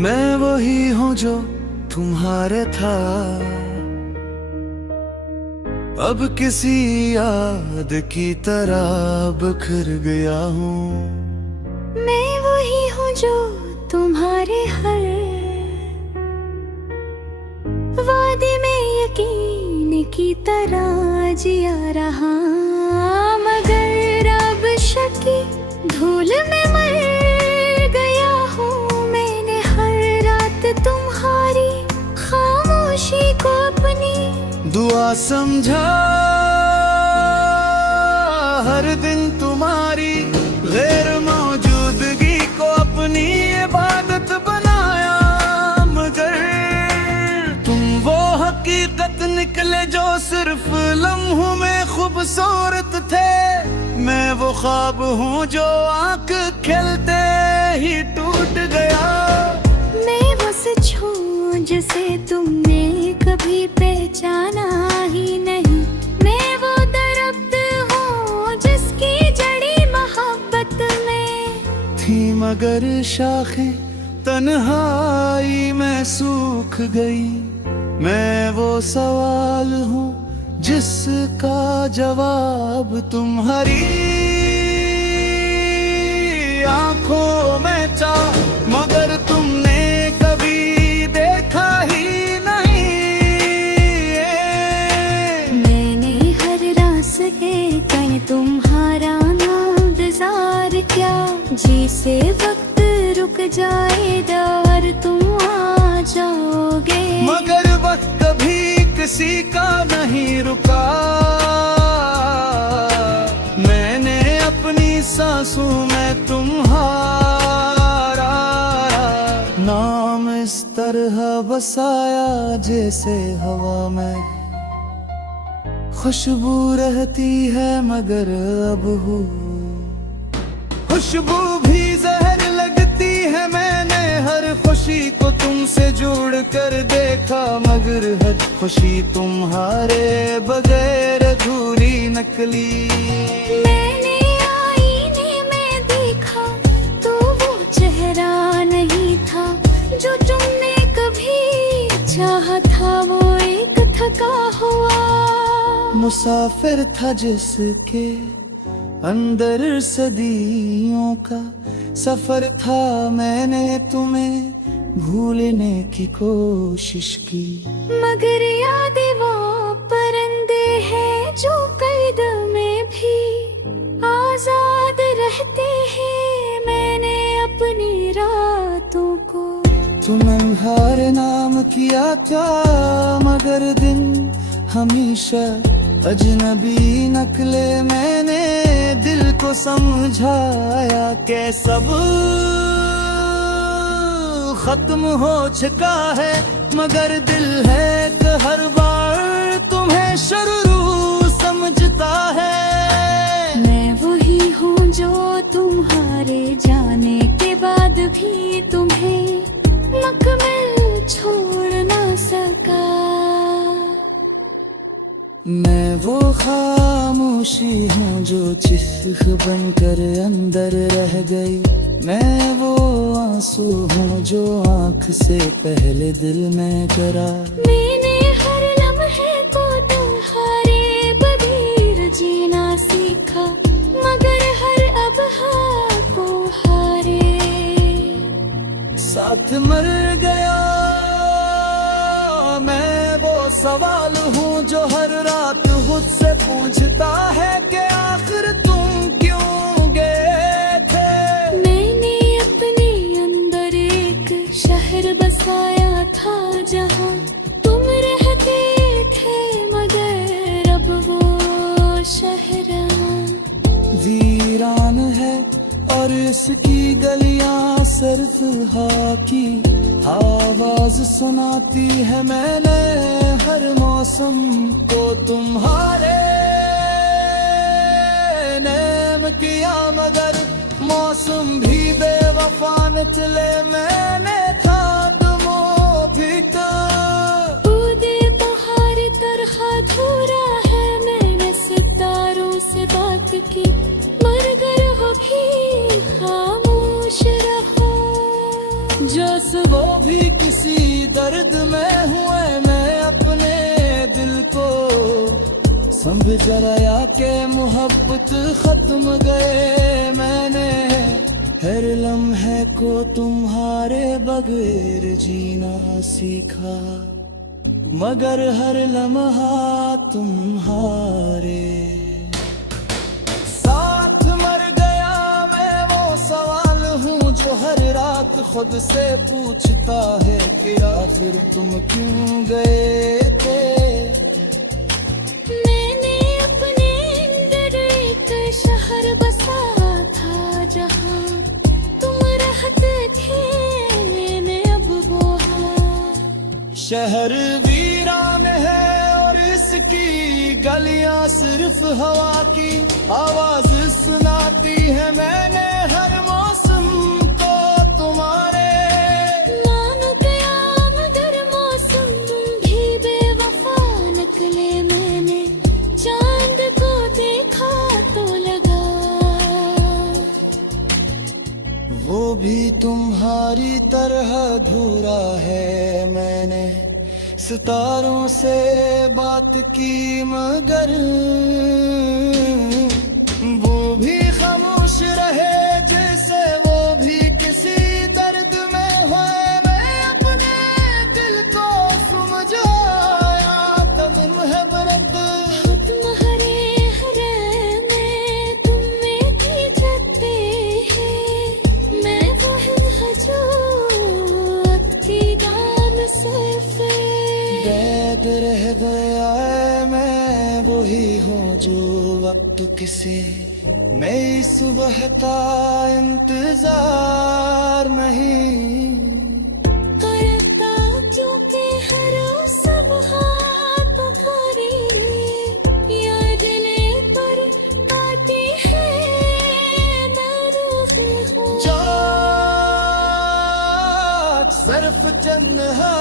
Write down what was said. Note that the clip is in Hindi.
मैं वही हूँ जो तुम्हारे था, अब किसी याद की तरह बिखर गया हूँ। मैं वही हूँ जो तुम्हारे हर वादे में यकीन की तरह जिया रहा, मगर अब शकी धूल में मर गया हूँ। मैंने हर रात तुम्हारी खामोशी को अपनी दुआ समझा, हर दिन तुम्हारी गैर मौजूदगी को अपनी इबादत बनाया, मगर तुम वो हकीकत निकले जो सिर्फ लम्हों में खूबसूरत थे। मैं वो ख्वाब हूँ जो आंख खिलते ही टूट गया। मैं वो सच हूँ जिसे तुमने कभी पहचाना ही नहीं। मैं वो दरख्त हूँ जिसकी जड़ी मोहब्बत में थी, मगर शाखें तन्हाई में सूख गई। मैं वो सवाल हूँ जिसका जवाब तुम्हारी आंखों में था, मगर तुमने कभी देखा ही नहीं। मैंने हर रास्ते कहीं तुम्हारा इंतजार क्या, जिसे वक्त रुक जाएगा और तुम आ जाओगे, मगर वक्त कभी किसी का नहीं रुका। मैंने अपनी सांसों में तुम्हारा नाम इस तरह बसाया जैसे हवा में खुशबू रहती है, मगर अब हो खुशबू भी जहर लगती है। मैंने हर खुशी को तुमसे जोड़ कर देखा, मगर हर खुशी तुम्हारे बगैर अधूरी नकली। मैंने आईने में देखा तो वो चेहरा नहीं था जो तुमने कभी चाहा था। वो एक थका हुआ मुसाफिर था जिसके अंदर सदियों का सफर था। मैंने तुम्हें भूलने की कोशिश की, मगर यादें वो परिंदे हैं जो कैद में भी आजाद रहते हैं। मैंने अपनी रातों को तुम अंधार नाम किया था, मगर दिन हमेशा अजनबी नकले। मैंने दिल को समझाया कि सब खत्म हो चुका है, मगर दिल है कि हर बार तुम्हें शुरू समझता है। मैं वही हूँ जो तुम्हारे जाने के बाद भी तुम्हें मुकम्मल छोड़ ना सका। मैं वो खामोशी हूँ जो चिख बनकर अंदर रह गई। मैं वो आंसू हूँ जो आँख से पहले दिल में गिरा। मैंने हर लम्हे को तुम्हारे बगैर जीना सीखा, मगर हर अबहा को हारे साथ मर गया। मैं वो सवाल हूँ जो हर रात खुद से पूछता है कि आखिर तुम क्यों गए थे। मैंने अपने अंदर एक शहर बसाया था जहाँ तुम रहते थे, मगर अब वो शहर वीरान है और इसकी गलियां सर्द हवा की आवाज सुनाती है। मैंने हर मौसम को तुम्हारे नेम किया, मगर मौसम भी बेवफा निकले। मैंने था तुमो भी तो पहाड़ तरह अधूरा है। मैंने सितारों से बात की, मगर हो भी खामोश रहा। जैसे वो दर्द में हुए मैं अपने दिल को समझ जरा या के मोहब्बत खत्म गए मैंने हर लम्हे को तुम्हारे बगैर जीना सीखा मगर हर लम्हा तुम्हारे साथ मर गया मैं वो सवाल हूँ जो हर रात खुद से पूछता है कि आखिर तुम क्यों गए थे। मैंने अपने अंदर एक शहर बसा था जहाँ तुम रहते थे मैंने अब वो शहर वीरान है और इसकी गलियां सिर्फ हवा की आवाज सुनाती है मैंने हर मौसम को तुम्हारे मान गया मगर मौसम भी बेवफा निकले मैंने चांद को देखा तो लगा वो भी तुम्हारी तरह अधूरा है मैंने सितारों से बात की मगर वो भी खामोश रहे जैसे वो भी किसी दर्द में हुए मैं अपने दिल को समझाया कदम है बरत तुम्हारे हरे में तुम मेरी जगते हैं मैं वो हजूत की दान से बैद रह गया है मैं वही हूँ जो वक्त किसे मैं सुबह का इंतजार नहीं करता क्योंकि हर सब हाथ खारी याद ले पर आती है मैं रूह हूँ जो सिर्फ चंद है